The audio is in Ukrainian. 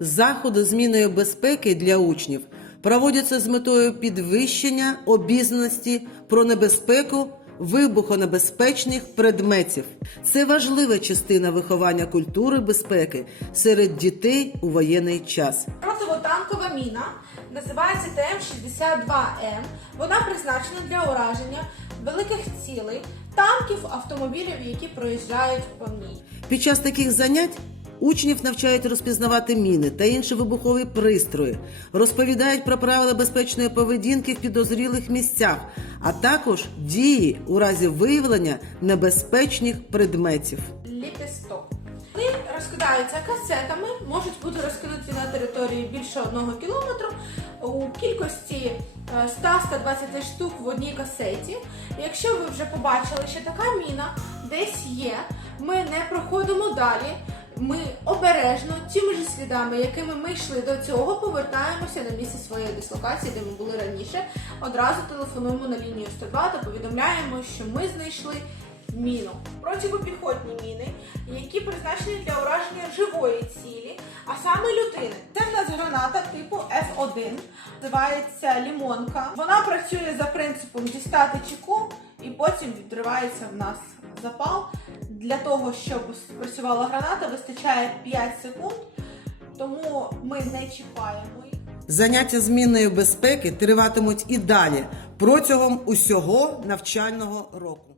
Заходи зміною безпеки для учнів проводяться з метою підвищення обізнаності про небезпеку вибухонебезпечних предметів. Це важлива частина виховання культури безпеки серед дітей у воєнний час. Противотанкова міна називається ТМ-62М. Вона призначена для ураження великих цілей, танків, автомобілів, які проїжджають по ній. Під час таких занять учнів навчають розпізнавати міни та інші вибухові пристрої, розповідають про правила безпечної поведінки в підозрілих місцях, а також дії у разі виявлення небезпечних предметів. Ліпісток. Вони розкидаються касетами, можуть бути розкинуті на території більше одного кілометру у кількості е, 100-120 штук в одній касеті. Якщо ви вже побачили, що така міна десь є, ми не проходимо далі. Ми обережно тими ж слідами, якими ми йшли до цього, повертаємося на місце своєї дислокації, де ми були раніше. Одразу телефонуємо на лінію 102 та повідомляємо, що ми знайшли міну. Протипопіхотні міни, які призначені для ураження живої цілі, а саме людини. Це в нас граната типу F1, називається лімонка. Вона працює за принципом дістати чеку і потім відривається в нас запал. Для того, щоб спрацювала граната, вистачає 5 секунд, тому ми не чіпаємо їх. Заняття змінної безпеки триватимуть і далі протягом усього навчального року.